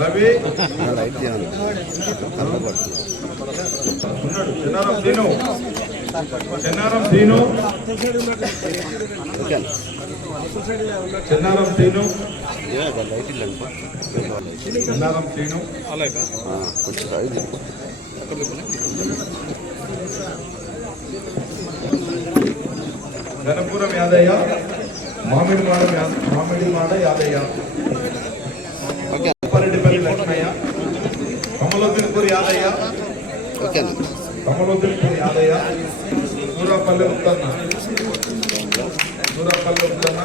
రవి. చెన్నారం శ్రీను చెన్నారం శ్రీను చెన్నారం శ్రీను చెన్నారం సీను. ధనపురం యాదయ్య మామిడి మాడ మామిడి మాడ యాదయ్య. యాదయ్య. కమలోద్దినపూర్ యాదయ్య. సూరాపల్లి ఉత్తన్న. సూరాపల్లి ఉత్తన్న.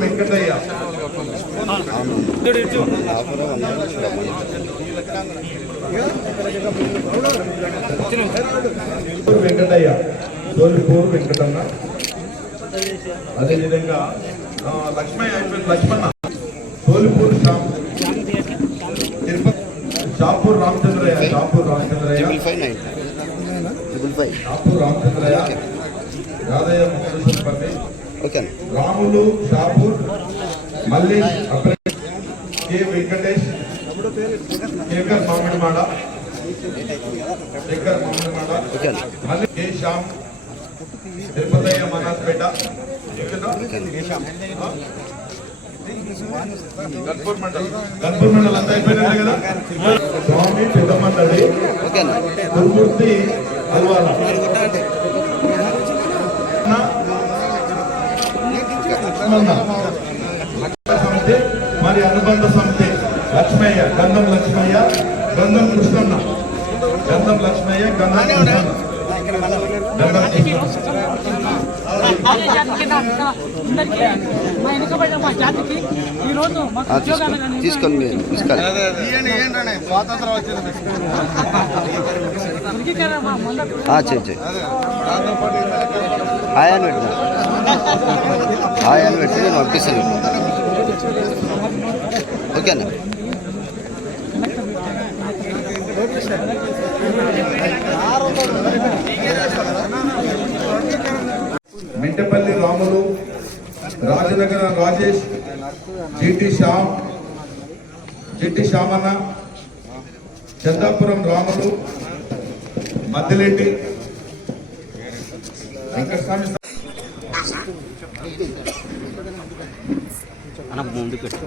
వెంకటయ్య. వెంకటయ్య. సోలిపూర్ వెంకటన్న. అదేవిధంగా Lakshmaiah Lakshmana. Shyam. Tirupati Shapur Ramachandraiah Shapur Ramachandraiah. Five nine. Triple five Shapur Ramachandraiah okay Ramulu Shapur Mallesh K Venkatesh Shekar Mamidimada Shekar Mamidimada okay Malli K Shyam Tirupataiah Manaspet Ganpur mandal అంతా అయిపోయినట్టే కదా? స్వామి పెద్దమండలి గురుమూర్తి అల్వాల. సమితి మరి అనుబంధ సమితి లక్ష్మయ్య గంధం లక్ష్మయ్య గంధం కృష్ణన్న. గంధం లక్ష్మయ్య గంధం కృష్ణన్న. తీసుకోండి తీసుకోండి ఉరికికర పెట్టిన ఆయన పెట్టి నేను పంపిస్తాను. Okay Mittapalli Mintapalli Ramulu Rajanagara Rajesh GT Shyam GT Shyamanna Chandapuram Ramulu Maddileddy Venkataswamy ముందు పెట్టు.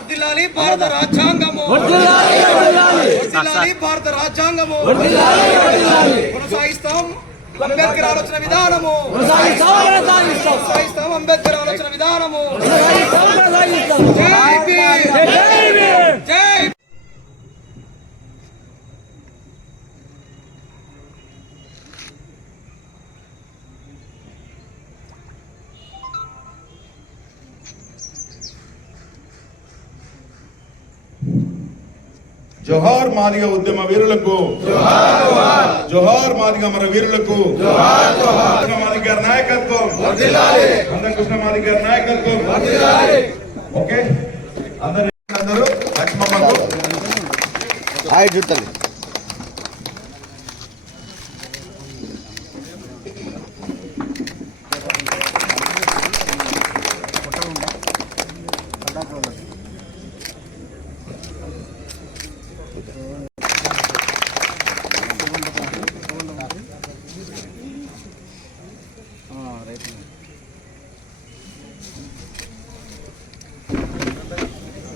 వర్ధిల్లాలి భారత రాజ్యాంగము. వర్ధిల్లాలి భారత రాజ్యాంగము. కొనసాగిస్తాం అంబేద్కర్ ఆలోచన విధానము. కొనసాగిస్తాం అంబేద్కర్ ఆలోచన విధానము. జై భీమ్. జోహార్ మాదిగ ఉద్యమ వీరులకు. జోహార్ మాదిగ మన వీరులకు. కృష్ణ మాదిగ గారి నాయకత్వం. కృష్ణ మాదిగ గారి నాయకత్వం. ఓకే? అందరూ అందరూ? లక్ష్మమ్మకు హాయ్ చూడండి.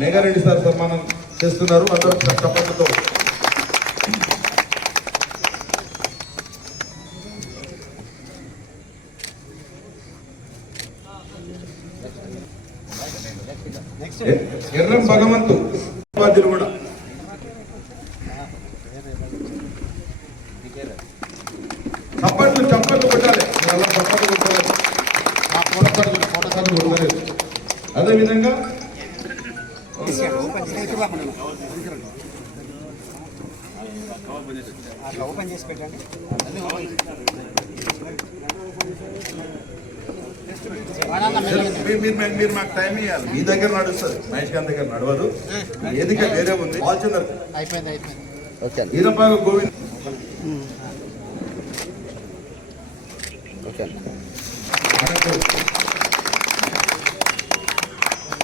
మేఘారెడ్డి సార్ సన్మానం చేస్తున్నారు. అందరూ చప్పట్లతో ఎర్రం భగవంతు. ఉపాధ్యులు కూడా. అదేవిధంగా మీరు మీరు- మీరు మాకు టైం ఇవ్వాలి మీ దగ్గర నడుస్తుంది. మహేష్ గారి దగ్గర నడవదు. ఏదిక వేరే ఉంది. బాల్చందర్. ఓకే. ఈరపాక గోవింద్. ఓకే.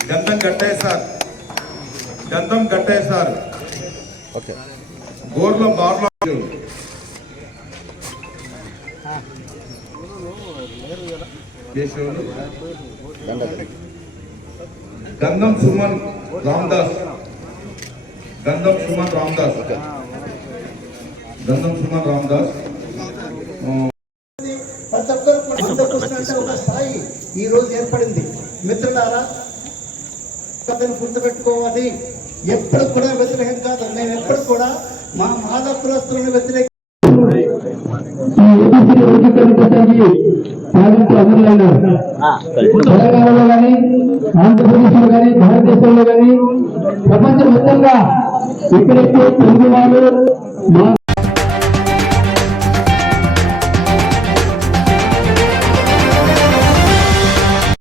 గంధం కట్టాయి సార్. గంధం కట్టాయి సార్. ఓకే. గోర్లో బార్లో దండలు గంధం సుమన్ రామ్దాస్. గంధం సుమన్ రామ్దాస్. గంధం సుమన్ రామ్దాస్. ప్రతి ఒక్కరు ఒక స్థాయి ఈ రోజు ఏర్పడింది. మిత్రులారా కథను గుర్తుపెట్టుకోవాలి. ఎప్పుడు కూడా వ్యతిరేకం కాదు. మేము ఎప్పుడు కూడా మా మాద కులస్తులను వ్యతిరేక తెలంగాణలో కానీ ఆంధ్రప్రదేశ్లో కానీ భారతదేశంలో కానీ ప్రపంచ మొత్తంగా ఎక్కడెక్కడ తెలుగు వాళ్ళు